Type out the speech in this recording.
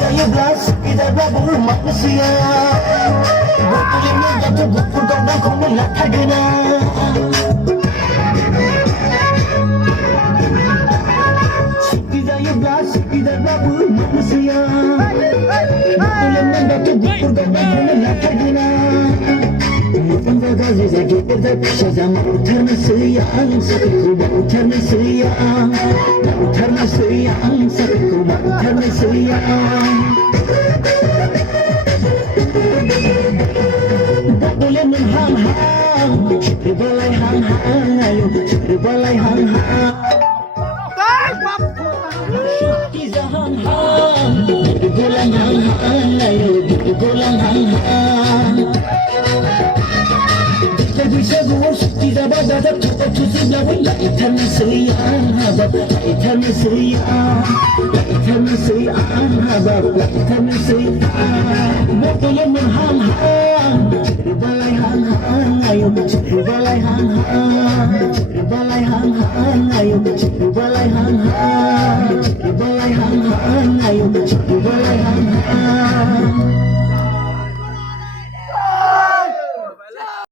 जायोब्ला सुखिदारब्लाबो मानसिया बर'लेण्डनि दाथ' गुफुर गावदांखौनो लाथारगोन सुखि जायोब्ला सुखिदारब्लाबो मानसिया बर'लेण्डनि दाथ' गुफुर गावदांखौनो लाथारगोन मोजां जा गाज्रि जा गेदेर जा फिसा जा मावथारनोसै आं साख्रिखौ मावथारनोसै आं मावथारनोसै आं साख्रिखौ मावथारनोसै आं बड'लेण्ड मोनहां सोरबालाय हां हां आयौ सोरबालाय हां हां सुखि जाहां हां बड'लेण्ड हां हां आयौ बड'लेण्ड हां हां बैसागुआव सुखि जाबा दाजा थुबा थुसिब्लाबो लायथारनोसै आं हाबाब लायथारनोसै आं हाबाब लायथारनोसै आं बड'लेण्ड मोनहां हां सोरबालाय हां हां आयौ सोरबालाय हां हां सोरबालाय हां हां आयौ सोरबालाय हां हां सोरबालाय हां हां आयौ